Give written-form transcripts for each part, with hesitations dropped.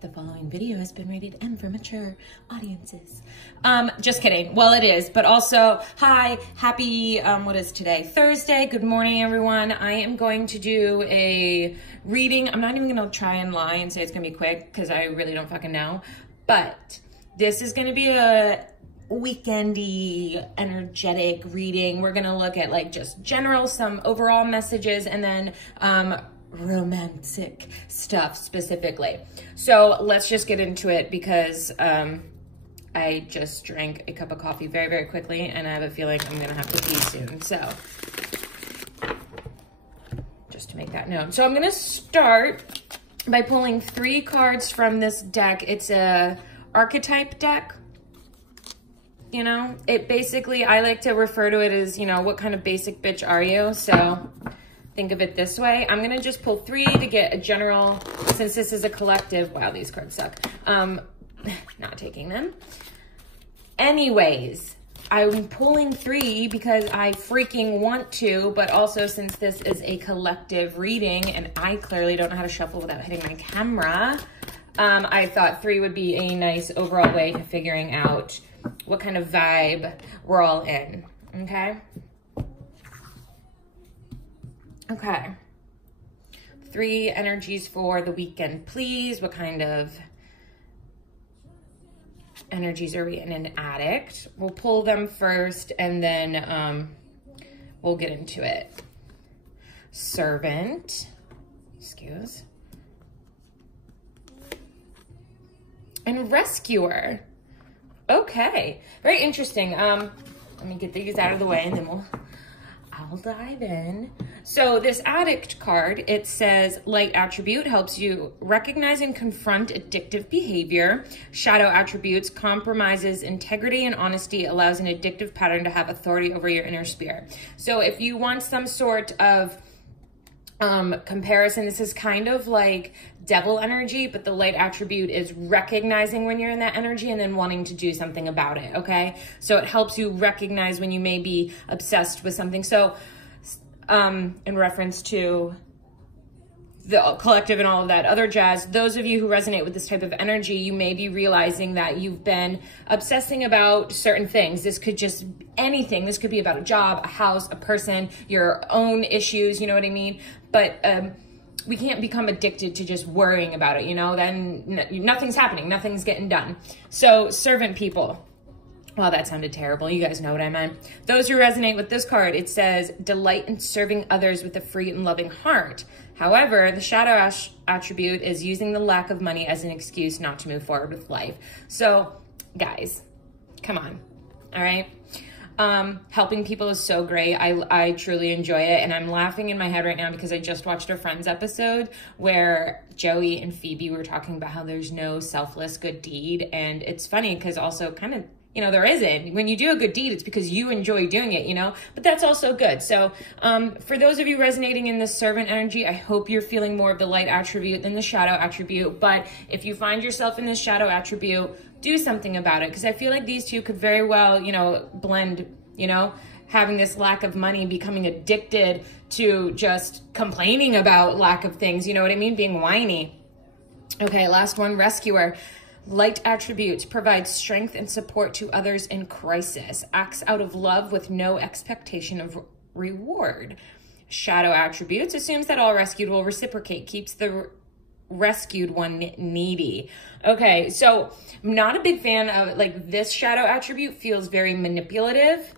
The following video has been rated M for mature audiences. Just kidding. Well, it is, but also, hi, happy, what is today? Thursday. Good morning, everyone. I am going to do a reading. I'm not even going to try and lie and say it's going to be quick because I really don't fucking know. But this is going to be a weekendy, energetic reading. We're going to look at like just general, some overall messages, and then, romantic stuff specifically. So let's just get into it because I just drank a cup of coffee very, very quickly and I have a feeling I'm gonna have to pee soon. So just to make that known. So I'm gonna start by pulling 3 cards from this deck. It's a archetype deck. You know, it basically, I like to refer to it as, you know, what kind of basic bitch are you? So think of it this way. I'm going to just pull 3 to get a general, since this is a collective. Wow, these cards suck. Not taking them. Anyways, I'm pulling 3 because I freaking want to, but also since this is a collective reading and I clearly don't know how to shuffle without hitting my camera, I thought 3 would be a nice overall way to figuring out what kind of vibe we're all in, okay? Okay, 3 energies for the weekend, please. What kind of energies are we in? An addict. We'll pull them first and then we'll get into it. Servant, excuse. And rescuer. Okay, very interesting. Let me get these out of the way and then I'll dive in. So this addict card, it says light attribute helps you recognize and confront addictive behavior. Shadow attributes compromises integrity and honesty, allows an addictive pattern to have authority over your inner spirit. So if you want some sort of comparison, this is kind of like devil energy, but the light attribute is recognizing when you're in that energy and then wanting to do something about it, okay? So it helps you recognize when you may be obsessed with something. So in reference to the collective and all of that other jazz, those of you who resonate with this type of energy, you may be realizing that you've been obsessing about certain things. This could just anything. This could be about a job, a house, a person, your own issues, you know what I mean? But we can't become addicted to just worrying about it, you know? Then nothing's happening, nothing's getting done. So servant people. Wow, that sounded terrible. You guys know what I meant. Those who resonate with this card, it says, delight in serving others with a free and loving heart. However, the shadow attribute is using the lack of money as an excuse not to move forward with life. So, guys, come on, all right? Helping people is so great. I truly enjoy it, and I'm laughing in my head right now because I just watched a Friends episode where Joey and Phoebe were talking about how there's no selfless good deed, and it's funny because also kind of, you know, there isn't. When you do a good deed, it's because you enjoy doing it, you know, but that's also good. So for those of you resonating in this servant energy, I hope you're feeling more of the light attribute than the shadow attribute. But if you find yourself in this shadow attribute, do something about it, because I feel like these two could very well, you know, blend, you know, having this lack of money, becoming addicted to just complaining about lack of things, you know what I mean? Being whiny. Okay, last one, rescuer. Light attributes provides strength and support to others in crisis, acts out of love with no expectation of reward. Shadow attributes assumes that all rescued will reciprocate, keeps the rescued one needy. Okay, so I'm not a big fan of, like, this shadow attribute feels very manipulative,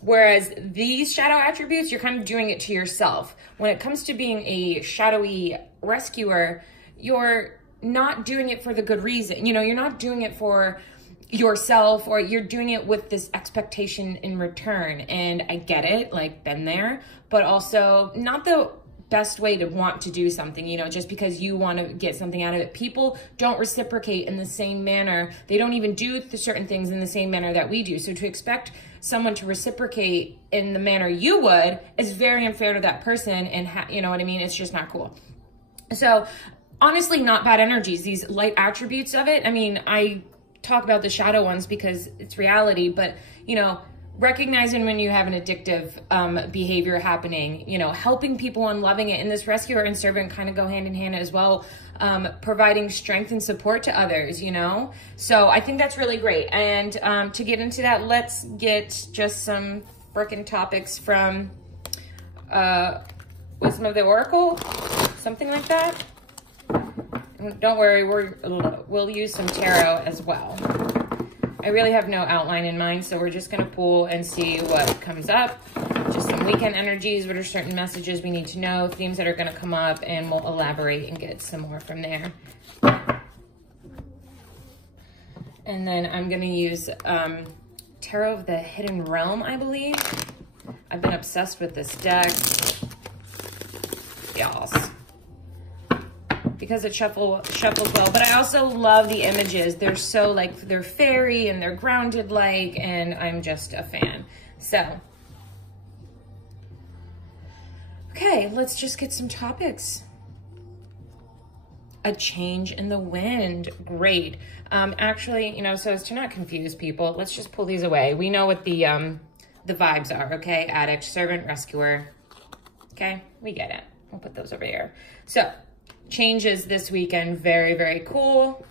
whereas these shadow attributes, you're kind of doing it to yourself. When it comes to being a shadowy rescuer, you're not doing it for the good reason. You know, you're not doing it for yourself, or you're doing it with this expectation in return. And I get it, like, been there, but also not the best way to want to do something, you know, just because you want to get something out of it. People don't reciprocate in the same manner. They don't even do certain things in the same manner that we do. So to expect someone to reciprocate in the manner you would is very unfair to that person. And you know what I mean? It's just not cool. So honestly, not bad energies, these light attributes of it. I mean, I talk about the shadow ones because it's reality, but, you know, recognizing when you have an addictive behavior happening, you know, helping people and loving it. And this rescuer and servant kind of go hand in hand as well. providing strength and support to others, you know? So I think that's really great. And to get into that, let's get just some frickin' topics from Wisdom of the Oracle, something like that. Don't worry, we'll use some tarot as well. I really have no outline in mind, so we're just gonna pull and see what comes up. Just some weekend energies, what are certain messages we need to know, themes that are gonna come up, and we'll elaborate and get some more from there. And then I'm gonna use Tarot of the Hidden Realm, I believe. I've been obsessed with this deck. Yes. Because it shuffles well, but I also love the images. They're so like, they're fairy and they're grounded like, and I'm just a fan. So, okay, let's just get some topics. A change in the wind, great. Actually, you know, so as to not confuse people, let's just pull these away. We know what the vibes are, okay? Addict, servant, rescuer, okay? We get it. We'll put those over here. So, changes this weekend, very, very cool.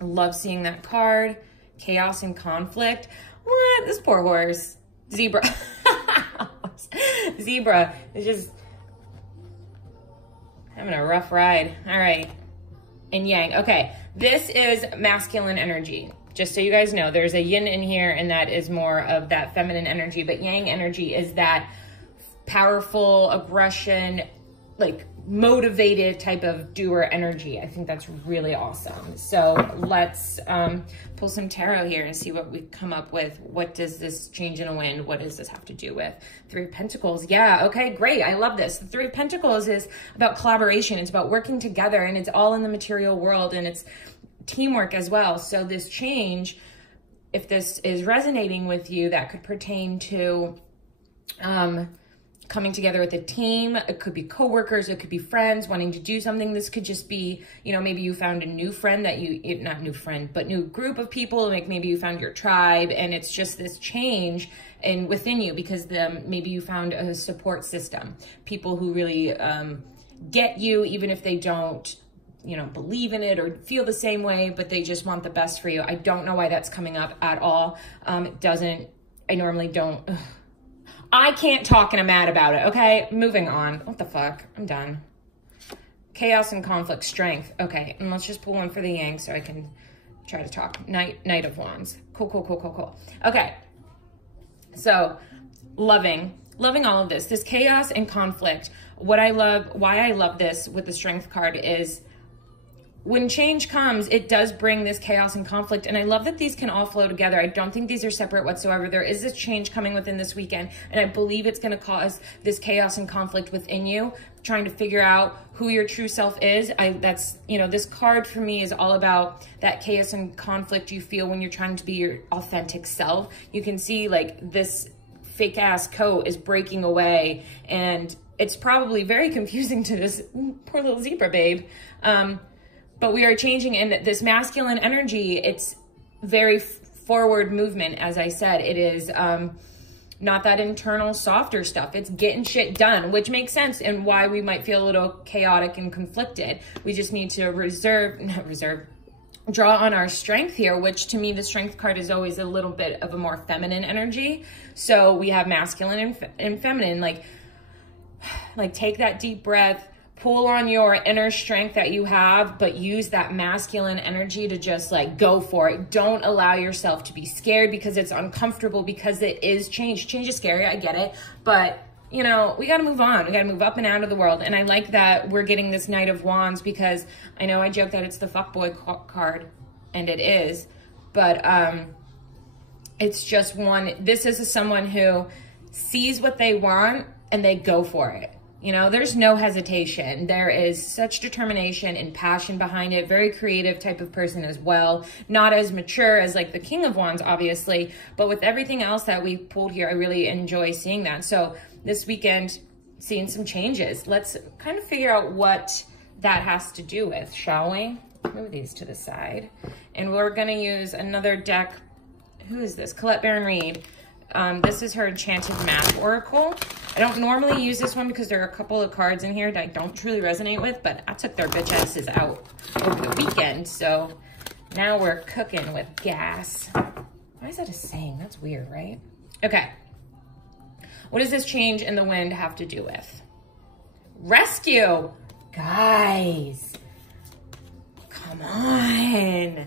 Love seeing that card. Chaos and conflict. What? This poor horse. Zebra. Zebra is just having a rough ride. All right. And yang. Okay. This is masculine energy. Just so you guys know, there's a yin in here, and that is more of that feminine energy. But yang energy is that powerful aggression, like motivated type of doer energy. I think that's really awesome. So let's pull some tarot here and see what we come up with. What does this change in the wind, what does this have to do with? Three of Pentacles. Yeah, okay, great. I love this. The Three of Pentacles is about collaboration. It's about working together, and it's all in the material world, and it's teamwork as well. So this change, if this is resonating with you, that could pertain to coming together with a team. It could be coworkers, it could be friends wanting to do something. This could just be, you know, maybe you found a new friend that you, not new friend, but new group of people. Like maybe you found your tribe, and it's just this change and within you because maybe you found a support system, people who really get you, even if they don't, you know, believe in it or feel the same way, but they just want the best for you. I don't know why that's coming up at all. It doesn't, I normally don't. I can't talk and I'm mad about it, okay? Moving on. What the fuck? I'm done. Chaos and conflict, strength. Okay, and let's just pull one for the yang so I can try to talk. Knight of Wands. Cool, cool, cool, cool, cool. Okay, so loving all of this. This chaos and conflict. What I love, why I love this with the strength card is when change comes, it does bring this chaos and conflict. And I love that these can all flow together. I don't think these are separate whatsoever. There is this change coming within this weekend. And I believe it's going to cause this chaos and conflict within you, trying to figure out who your true self is. That's, you know, this card for me is all about that chaos and conflict you feel when you're trying to be your authentic self. You can see like this fake ass coat is breaking away, and it's probably very confusing to this poor little zebra babe. But we are changing in this masculine energy. It's very forward movement. As I said, it is not that internal softer stuff. It's getting shit done, which makes sense and why we might feel a little chaotic and conflicted. We just need to draw on our strength here, which to me, the strength card is always a little bit of a more feminine energy. So we have masculine and feminine, like take that deep breath, pull on your inner strength that you have, but use that masculine energy to just like go for it. Don't allow yourself to be scared because it's uncomfortable, because it is change. Change is scary, I get it. But, you know, we got to move on. We got to move up and out of the world. And I like that we're getting this Knight of Wands, because I know I joke that it's the fuckboy card, and it is. But it's just this is someone who sees what they want and they go for it. You know, there's no hesitation. There is such determination and passion behind it. Very creative type of person as well. Not as mature as like the King of Wands, obviously. But with everything else that we pulled here, I really enjoy seeing that. So this weekend, seeing some changes. Let's kind of figure out what that has to do with, shall we? Move these to the side. And we're going to use another deck. Who is this? Colette Baron Reed. This is her Enchanted Math Oracle. I don't normally use this one because there are a couple of cards in here that I don't truly resonate with, but I took their bitch asses out over the weekend, so now we're cooking with gas. Why is that a saying? That's weird, right? Okay. What does this change in the wind have to do with? Rescue. Guys, come on.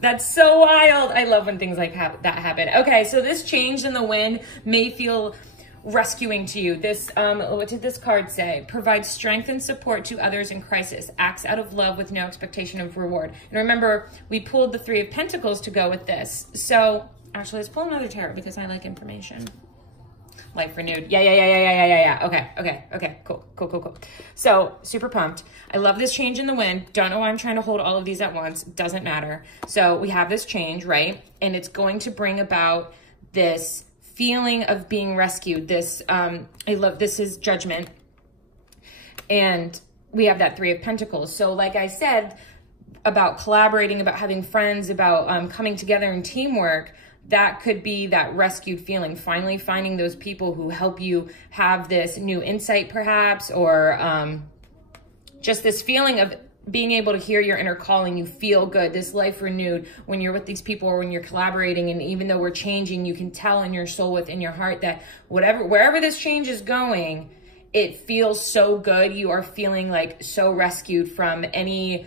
That's so wild. I love when things like that happen. Okay, so this change in the wind may feel rescuing to you. This, what did this card say? Provides strength and support to others in crisis. Acts out of love with no expectation of reward. And remember, we pulled the Three of Pentacles to go with this. So actually, let's pull another tarot because I like information. Life renewed. Yeah. Okay. Cool. So super pumped. I love this change in the wind. Don't know why I'm trying to hold all of these at once. Doesn't matter. So we have this change, right? And it's going to bring about this feeling of being rescued. This, I love, this is Judgment. And we have that Three of Pentacles. So like I said, about collaborating, about having friends, about coming together in teamwork, that could be that rescued feeling, finally finding those people who help you have this new insight perhaps, or just this feeling of being able to hear your inner calling. You feel good, this life renewed when you're with these people or when you're collaborating. And even though we're changing, you can tell in your soul, within your heart, that wherever this change is going, it feels so good. You are feeling like so rescued from any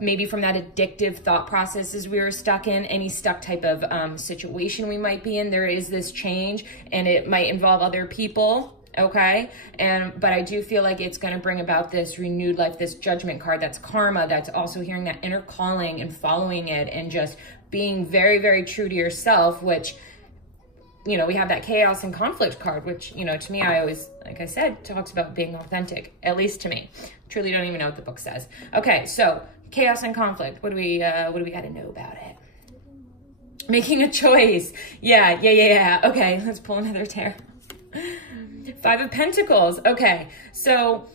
maybe from that addictive thought processes we were stuck in, any stuck type of situation we might be in. There is this change, and it might involve other people, okay? But I do feel like it's going to bring about this renewed life, this Judgment card. That's karma. That's also hearing that inner calling and following it and just being very, very true to yourself, which, you know, we have that Chaos and Conflict card, which, you know, to me, I always, like I said, talks about being authentic, at least to me. Truly don't even know what the book says. Okay, so Chaos and Conflict. What do we got to know about it? Making a choice. Yeah. Okay, let's pull another tarot. Five of Pentacles. Okay, so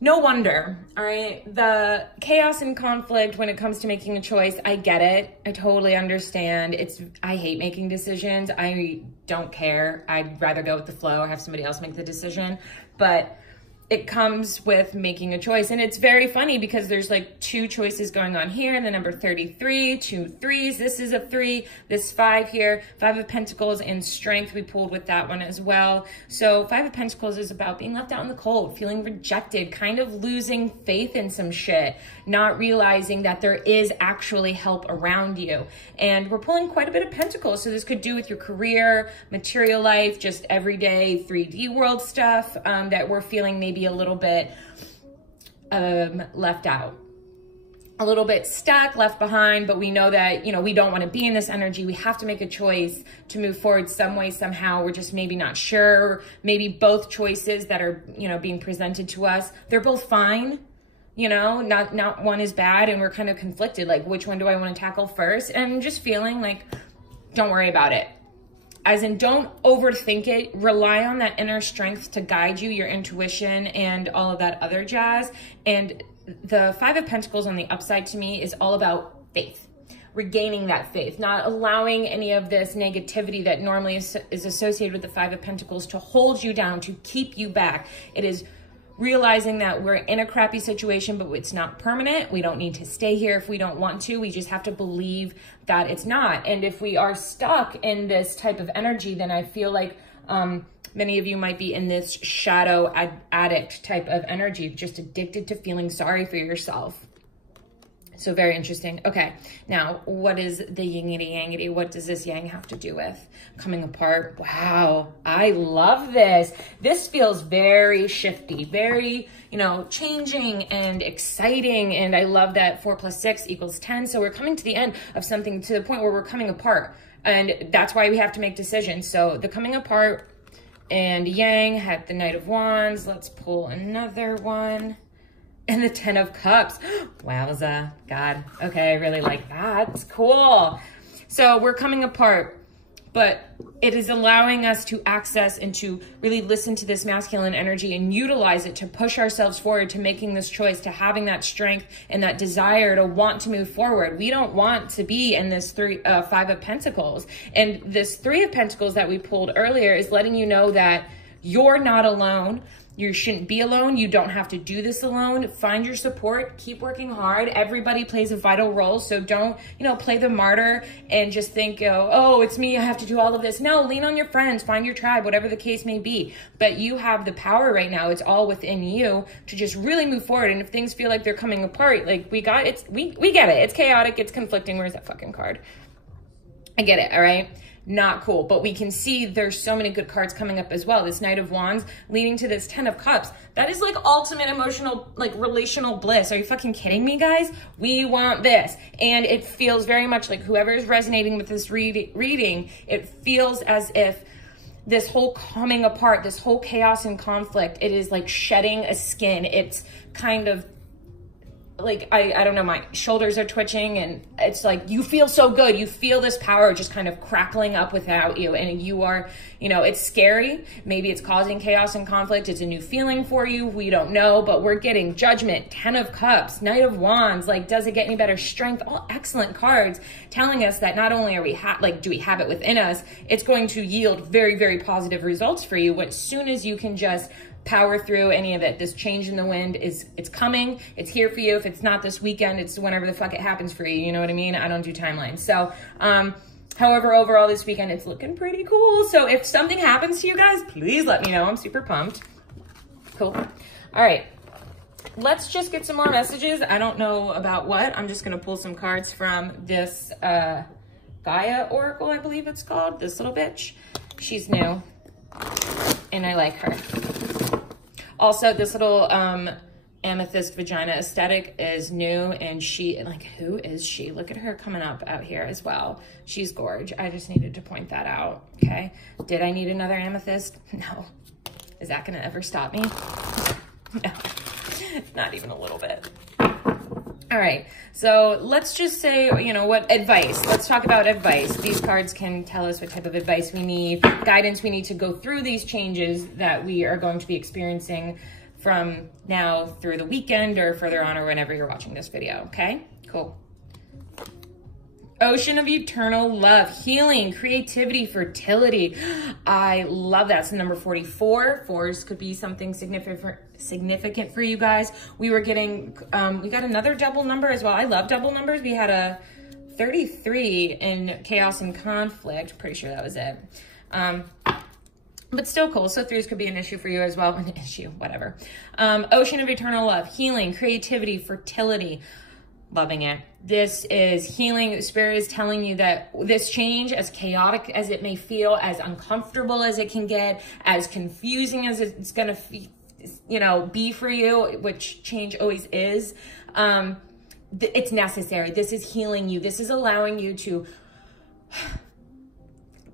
no wonder, all right? The chaos and conflict when it comes to making a choice, I get it. I totally understand. I hate making decisions. I don't care. I'd rather go with the flow or have somebody else make the decision. But it comes with making a choice. And it's very funny because there's like two choices going on here. And the number 33, 2 3s. This is a 3, this 5 here. 5 of Pentacles and strength. We pulled with that one as well. So 5 of Pentacles is about being left out in the cold, feeling rejected, kind of losing faith in some shit, not realizing that there is actually help around you. And we're pulling quite a bit of Pentacles. So this could do with your career, material life, just everyday 3D world stuff that we're feeling maybe a little bit left out, a little bit stuck, left behind. But we know that, you know, we don't want to be in this energy. We have to make a choice to move forward some way, somehow. We're just maybe not sure. Maybe both choices that are, you know, being presented to us, they're both fine. You know, not one is bad, and we're kind of conflicted. Like, which one do I want to tackle first? And I'm just feeling like, don't worry about it. As in, don't overthink it. Rely on that inner strength to guide you, your intuition, and all of that other jazz. And the 5 of Pentacles on the upside to me is all about faith. Regaining that faith, not allowing any of this negativity that normally is associated with the 5 of Pentacles to hold you down, to keep you back. It is realizing that we're in a crappy situation, but it's not permanent. We don't need to stay here if we don't want to. We just have to believe that it's not. And if we are stuck in this type of energy, then I feel like many of you might be in this shadow addict type of energy, just addicted to feeling sorry for yourself. So very interesting. Okay, now what is the yingity yangity? What does this yang have to do with coming apart? Wow, I love this. This feels very shifty, very, you know, changing and exciting. And I love that 4 + 6 = 10. So we're coming to the end of something, to the point where we're coming apart. And that's why we have to make decisions. So the coming apart and yang had the Knight of Wands. Let's pull another one. And the 10 of Cups. Wowza, God. Okay, I really like that. It's cool. So we're coming apart, but it is allowing us to access and to really listen to this masculine energy and utilize it to push ourselves forward, to making this choice, to having that strength and that desire to want to move forward. We don't want to be in this 5 of Pentacles. And this 3 of Pentacles that we pulled earlier is letting you know that You're not alone. You shouldn't be alone. You don't have to do this alone. Find your support. Keep working hard. Everybody plays a vital role. So don't, play the martyr and just think, oh, it's me. I have to do all of this. No, lean on your friends. Find your tribe, whatever the case may be. But you have the power right now. It's all within you to just really move forward. And if things feel like they're coming apart, like we get it. It's chaotic. It's conflicting. Where's that fucking card? I get it. All right. Not cool, but we can see there's so many good cards coming up as well. This Knight of Wands leading to this 10 of Cups. That is like ultimate emotional, like relational bliss. Are you fucking kidding me, guys? We want this. And it feels very much like whoever is resonating with this reading, it feels as if this whole coming apart, this whole chaos and conflict, it is like shedding a skin. It's kind of like, I don't know, my shoulders are twitching and it's like, you feel so good. You feel this power just kind of crackling up without you. And you are, it's scary. Maybe it's causing chaos and conflict. It's a new feeling for you. We don't know, but we're getting Judgment, 10 of Cups, Knight of Wands. Like, does it get any better? Strength, all excellent cards telling us that not only are we, do we have it within us, it's going to yield very, very positive results for you. As soon as you can just power through any of it. This change in the wind it's coming. It's here for you. If it's not this weekend, it's whenever the fuck it happens for you. You know what I mean? I don't do timelines. So, however, overall this weekend, it's looking pretty cool. So if something happens to you guys, please let me know. I'm super pumped. Cool. All right. Let's just get some more messages. I don't know about what. I'm just going to pull some cards from this, Gaia Oracle, I believe it's called. This little bitch. She's new and I like her. Also, this little amethyst vagina aesthetic is new, and who is she? Look at her coming up out here as well. She's gorge. I just needed to point that out, okay? Did I need another amethyst? No. Is that gonna ever stop me? No, not even a little bit. All right, so let's just say, what advice? Let's talk about advice. These cards can tell us what type of advice we need, guidance we need to go through these changes that we are going to be experiencing from now through the weekend or further on or whenever you're watching this video, okay? Cool. Ocean of eternal love, healing, creativity, fertility. I love that. So number 44. Fours could be something significant for you guys. We were getting, we got another double number as well. I love double numbers. We had a 33 in chaos and conflict. Pretty sure that was it. But still cool. So threes could be an issue for you as well. An issue, whatever. Ocean of eternal love, healing, creativity, fertility. Loving it. This is healing. Spirit is telling you that this change, as chaotic as it may feel, as uncomfortable as it can get, as confusing as it's going to, be for you, which change always is, it's necessary. This is healing you. This is allowing you to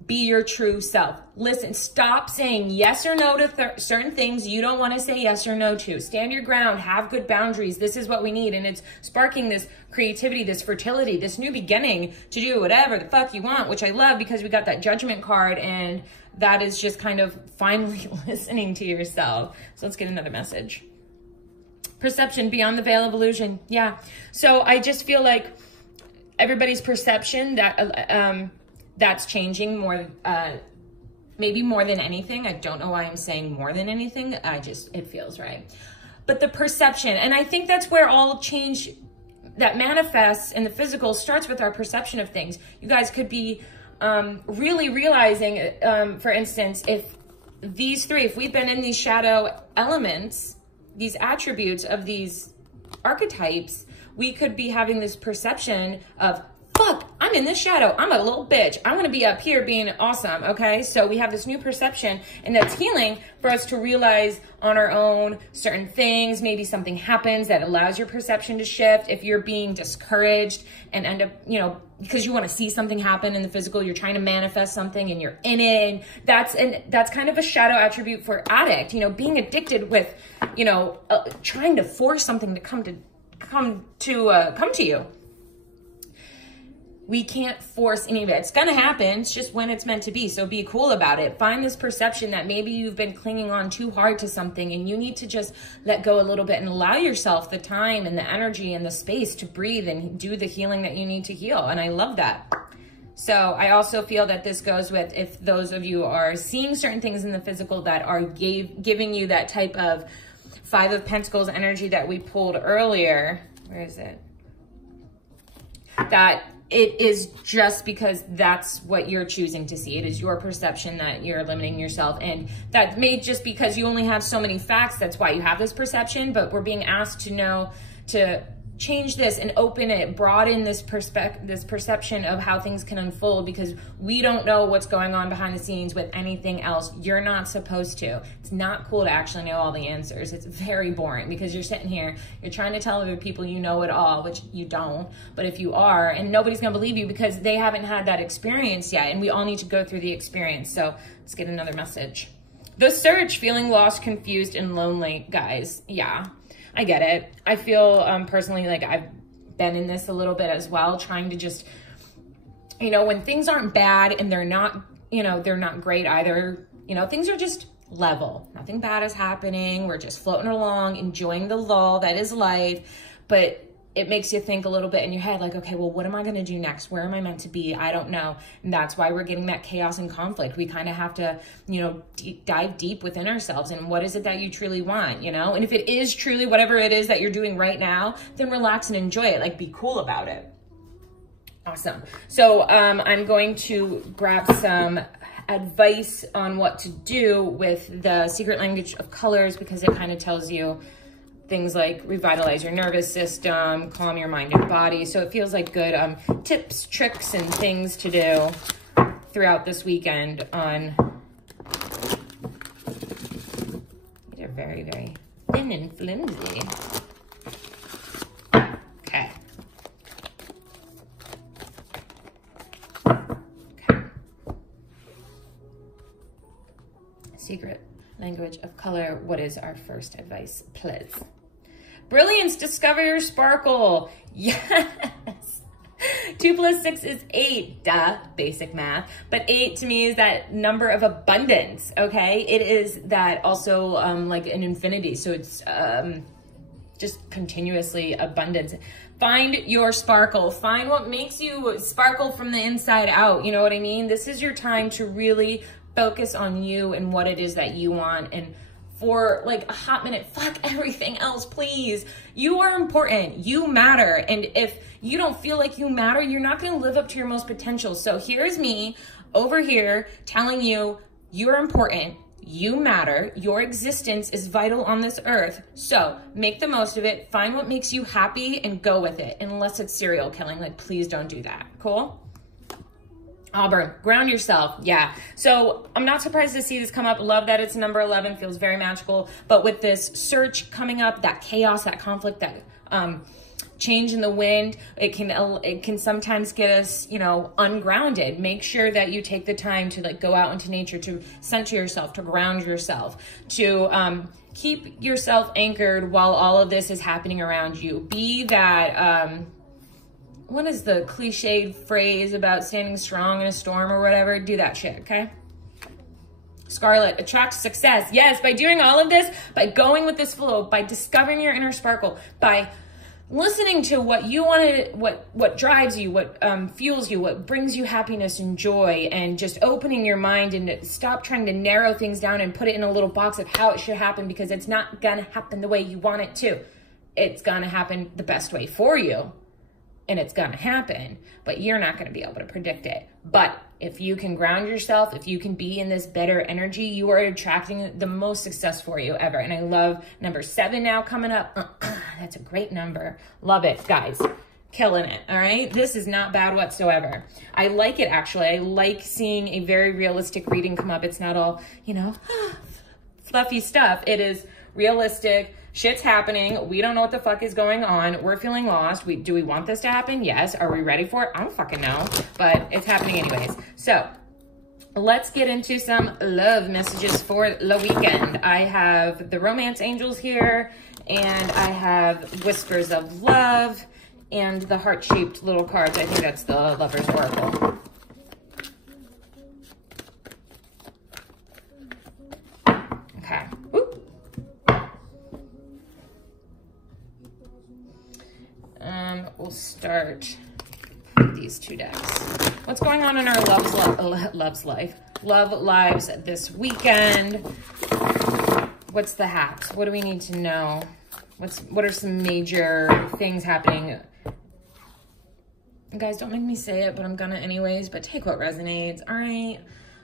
be your true self. Listen, stop saying yes or no to certain things you don't want to say yes or no to. Stand your ground, have good boundaries. This is what we need. And it's sparking this creativity, this fertility, this new beginning to do whatever the fuck you want, which I love because we got that Judgment card, and that is just kind of finally listening to yourself. So let's get another message. Perception beyond the veil of illusion. Yeah. So I just feel like everybody's perception that, that's changing more, maybe more than anything. I don't know why I'm saying more than anything. It feels right. But the perception, and I think that's where all change that manifests in the physical starts with our perception of things. You guys could be really realizing, for instance, if we've been in these shadow elements, these attributes of these archetypes, we could be having this perception of, fuck, I'm in this shadow. I'm a little bitch. I want to be up here being awesome, okay? So we have this new perception, and that's healing for us to realize on our own certain things. Maybe something happens that allows your perception to shift. If you're being discouraged and end up, because you want to see something happen in the physical, you're trying to manifest something and you're in it. And that's kind of a shadow attribute for addict, being addicted with, trying to force something to come to you. We can't force any of it. It's going to happen. It's just when it's meant to be. So be cool about it. Find this perception that maybe you've been clinging on too hard to something, and you need to just let go a little bit and allow yourself the time and the energy and the space to breathe and do the healing that you need to heal. And I love that. So I also feel that this goes with if those of you are seeing certain things in the physical that are giving you that type of Five of Pentacles energy that we pulled earlier. Where is it? That it is just because that's what you're choosing to see. It is your perception that you're limiting yourself. And that may just because you only have so many facts, that's why you have this perception. But we're being asked to know to change this and open it, broaden this perception of how things can unfold, because we don't know what's going on behind the scenes with anything else. You're not supposed to. It's not cool to actually know all the answers. It's very boring because you're sitting here, you're trying to tell other people you know it all, which you don't. But if you are, and nobody's gonna believe you because they haven't had that experience yet, and we all need to go through the experience. So let's get another message. The search, feeling lost, confused, and lonely, guys. Yeah. I get it. I feel personally like I've been in this a little bit as well, trying to just, you know, when things aren't bad and they're not, you know, they're not great either, you know, things are just level. Nothing bad is happening. We're just floating along, enjoying the lull that is life. But it makes you think a little bit in your head, like, okay, well, what am I going to do next? Where am I meant to be? I don't know. And that's why we're getting that chaos and conflict. We kind of have to, you know, dive deep within ourselves. And what is it that you truly want, you know? And if it is truly whatever it is that you're doing right now, then relax and enjoy it. Like, be cool about it. Awesome. So I'm going to grab some advice on what to do with the secret language of colors, because it kind of tells you things like revitalize your nervous system, calm your mind and body. So it feels like good tips, tricks, and things to do throughout this weekend on, they're very, very thin and flimsy. Okay. Okay. Secret language of color. What is our first advice, please? Brilliance, discover your sparkle. Yes. 2 + 6 is 8, duh, basic math. But 8 to me is that number of abundance, okay? It is that also like an infinity. So it's just continuously abundance. Find your sparkle. Find what makes you sparkle from the inside out. You know what I mean? This is your time to really focus on you and what it is that you want. And for like a hot minute, fuck everything else, please. You are important. You matter. And if you don't feel like you matter, you're not going to live up to your most potential. So here's me over here telling you you're important. You matter. Your existence is vital on this earth. So make the most of it. Find what makes you happy and go with it. Unless it's serial killing. Like, please don't do that. Cool? Auburn, ground yourself. Yeah. So I'm not surprised to see this come up. Love that it's number 11. Feels very magical. But with this search coming up, that chaos, that conflict, that change in the wind, it can sometimes get us, you know, ungrounded. Make sure that you take the time to like go out into nature, to center yourself, to ground yourself, to keep yourself anchored while all of this is happening around you. Be that what is the cliched phrase about standing strong in a storm or whatever? Do that shit, okay? Scarlet, attract success. Yes, by doing all of this, by going with this flow, by discovering your inner sparkle, by listening to what you want to, what drives you, what fuels you, what brings you happiness and joy, and just opening your mind and stop trying to narrow things down and put it in a little box of how it should happen, because it's not going to happen the way you want it to. It's going to happen the best way for you. And it's going to happen, but you're not going to be able to predict it. But if you can ground yourself, if you can be in this better energy, you are attracting the most success for you ever. And I love number 7 now coming up. That's a great number. Love it, guys. Killing it, all right? This is not bad whatsoever. I like it, actually. I like seeing a very realistic reading come up. It's not all, you know, fluffy stuff. It is realistic. Shit's happening. We don't know what the fuck is going on. We're feeling lost. Do we want this to happen? Yes. Are we ready for it? I don't fucking know, but it's happening anyways. So let's get into some love messages for the weekend. I have the romance angels here, and I have whispers of love and the heart-shaped little cards. I think that's the Lover's Oracle. Okay. Whoop. We'll start these two decks. What's going on in our love lives this weekend? What's the hat? What do we need to know? What are some major things happening? Guys, don't make me say it, but I'm gonna anyways, but take what resonates, all right?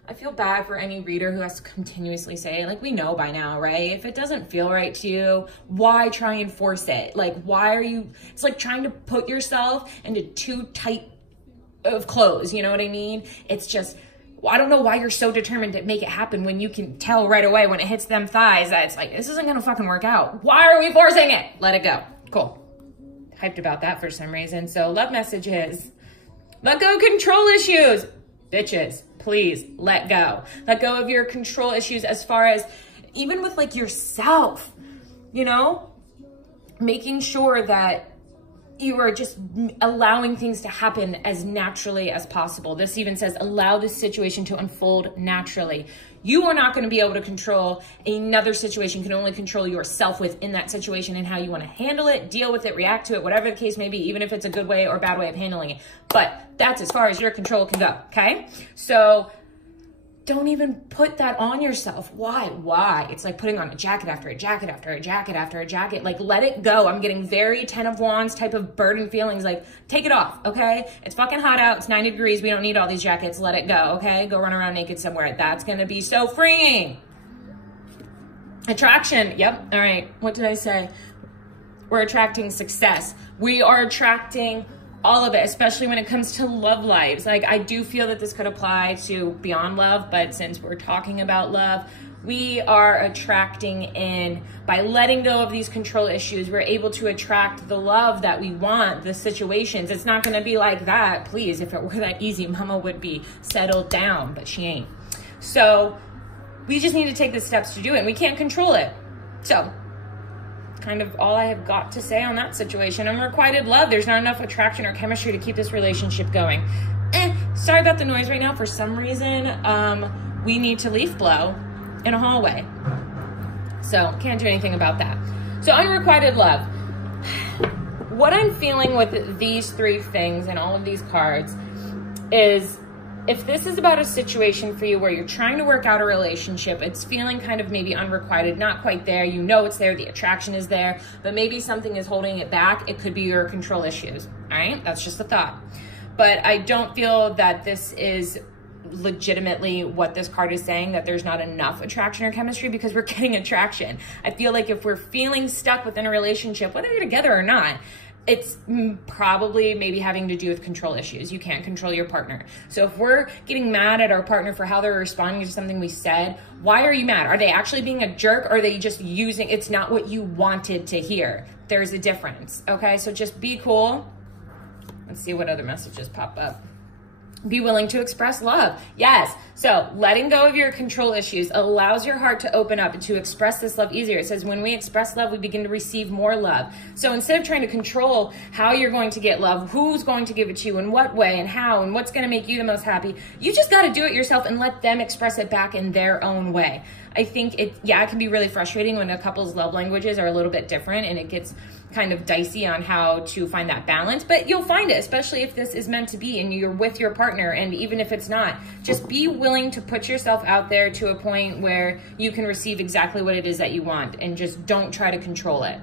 I feel bad for any reader who has to continuously say it. Like, we know by now, right? If it doesn't feel right to you, why try and force it? Like, why are you, it's like trying to put yourself into too tight of clothes, you know what I mean? It's just, I don't know why you're so determined to make it happen when you can tell right away when it hits them thighs that it's like, this isn't gonna fucking work out. Why are we forcing it? Let it go. Cool. Hyped about that for some reason. So love messages. Let go of control issues. Bitches, please let go. Let go of your control issues as far as even with like yourself, you know, making sure that you are just allowing things to happen as naturally as possible. This even says, allow this situation to unfold naturally. You are not going to be able to control another situation. You can only control yourself within that situation and how you want to handle it, deal with it, react to it, whatever the case may be, even if it's a good way or bad way of handling it. But that's as far as your control can go, okay? So don't even put that on yourself. Why? It's like putting on a jacket after a jacket after a jacket after a jacket. Like, let it go. I'm getting very 10 of Wands type of burden feelings. Like, take it off, okay? It's fucking hot out. It's 90 degrees. We don't need all these jackets. Let it go, okay? Go run around naked somewhere. That's gonna be so freeing. Attraction. Yep. All right. What did I say? We're attracting success. We are attracting all of it, especially when it comes to love lives. Like, I do feel that this could apply to beyond love, but since we're talking about love, we are attracting in, by letting go of these control issues, we're able to attract the love that we want, the situations. It's not gonna be like that. Please, if it were that easy, mama would be settled down, but she ain't. So we just need to take the steps to do it, and we can't control it. So kind of all I have got to say on that situation. Unrequited love, there's not enough attraction or chemistry to keep this relationship going. Sorry about the noise right now. For some reason, we need to leaf blow in a hallway. So can't do anything about that. So unrequited love. What I'm feeling with these three things and all of these cards is, if this is about a situation for you where you're trying to work out a relationship, it's feeling kind of maybe unrequited, not quite there. You know it's there, the attraction is there, but maybe something is holding it back. It could be your control issues, all right? That's just a thought. But I don't feel that this is legitimately what this card is saying, that there's not enough attraction or chemistry, because we're getting attraction. I feel like if we're feeling stuck within a relationship, whether you're together or not, it's probably maybe having to do with control issues. You can't control your partner. So if we're getting mad at our partner for how they're responding to something we said, why are you mad? Are they actually being a jerk, or are they just using, it's not what you wanted to hear? There's a difference, okay? So just be cool. Let's see what other messages pop up. Be willing to express love. Yes. So letting go of your control issues allows your heart to open up and to express this love easier. It says when we express love, we begin to receive more love. So instead of trying to control how you're going to get love, who's going to give it to you, in what way, and how, and what's going to make you the most happy, you just got to do it yourself and let them express it back in their own way. I think it can be really frustrating when a couple's love languages are a little bit different, and it gets kind of dicey on how to find that balance, but you'll find it, especially if this is meant to be and you're with your partner. And even if it's not, just be willing to put yourself out there to a point where you can receive exactly what it is that you want, and just don't try to control it.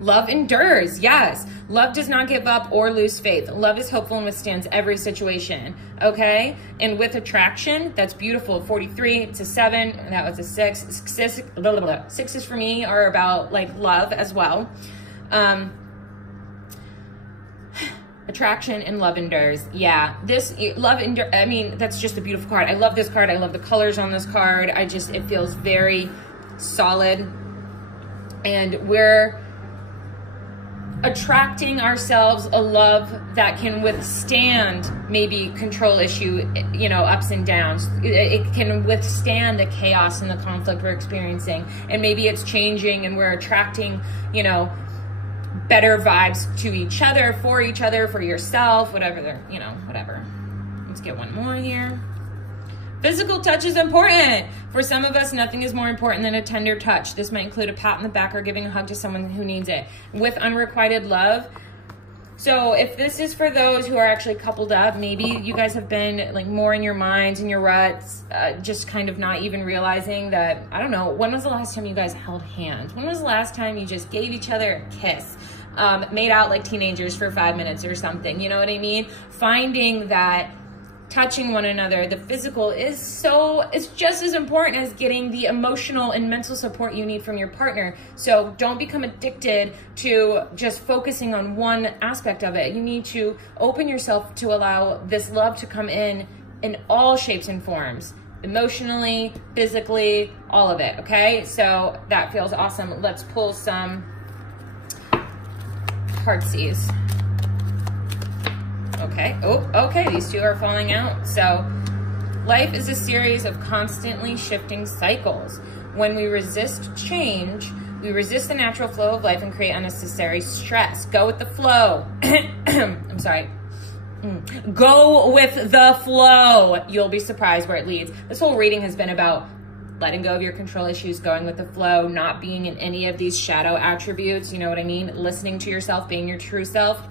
Love endures. Yes. Love does not give up or lose faith. Love is hopeful and withstands every situation. Okay. And with attraction, that's beautiful. 43, it's a 7. And that was a 6. Sixes for me are about like love as well. Attraction and love endures. Yeah. This love endure. I mean, that's just a beautiful card. I love this card. I love the colors on this card. It feels very solid. And we're attracting ourselves a love that can withstand maybe control issue, ups and downs. It can withstand the chaos and the conflict we're experiencing. And maybe it's changing, and we're attracting, better vibes to each other, for yourself, whatever, whatever. Let's get one more here. Physical touch is important. For some of us, nothing is more important than a tender touch. This might include a pat on the back or giving a hug to someone who needs it. With unrequited love, So if this is for those who are actually coupled up, maybe you guys have been like more in your minds, in your ruts, just kind of not even realizing that, I don't know, when was the last time you guys held hands? When was the last time you just gave each other a kiss? Made out like teenagers for 5 minutes or something, you know what I mean? Finding that touching one another, the physical is just as important as getting the emotional and mental support you need from your partner. So don't become addicted to just focusing on one aspect of it. You need to open yourself to allow this love to come in all shapes and forms, emotionally, physically, all of it, okay? So that feels awesome. Let's pull some Heartsies. Okay, oh, okay, these two are falling out. So life is a series of constantly shifting cycles. When we resist change, we resist the natural flow of life and create unnecessary stress. Go with the flow. I'm sorry. Go with the flow. You'll be surprised where it leads. This whole reading has been about letting go of your control issues, going with the flow, not being in any of these shadow attributes, you know what I mean? Listening to yourself, being your true self.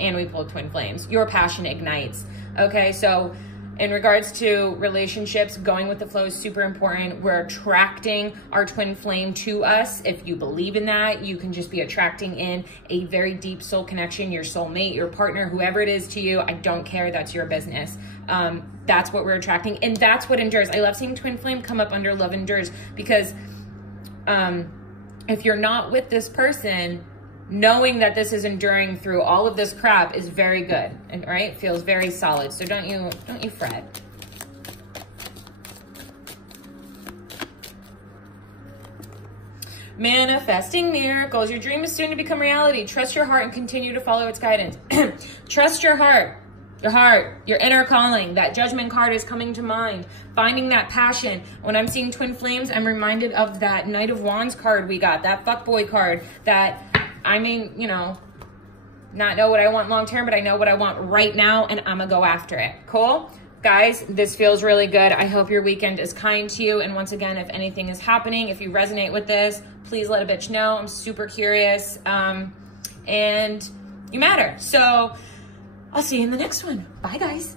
And we pulled twin flames. Your passion ignites. Okay, so in regards to relationships, going with the flow is super important. We're attracting our twin flame to us. If you believe in that, you can just be attracting in a very deep soul connection, your soulmate, your partner, whoever it is to you. I don't care, that's your business. That's what we're attracting, and that's what endures. I love seeing twin flame come up under love endures, because if you're not with this person, knowing that this is enduring through all of this crap is very good, and right, feels very solid. So don't you fret. Manifesting miracles. Your dream is soon to become reality. Trust your heart and continue to follow its guidance. Trust your heart. Your inner calling. That Judgment card is coming to mind. Finding that passion. When I'm seeing twin flames, I'm reminded of that Knight of Wands card we got, that fuckboy card, that, I mean, you know, not know what I want long term, but I know what I want right now, and I'm gonna go after it. Cool? Guys, this feels really good. I hope your weekend is kind to you. And once again, if anything is happening, if you resonate with this, please let a bitch know. I'm super curious. And you matter. So I'll see you in the next one. Bye, guys.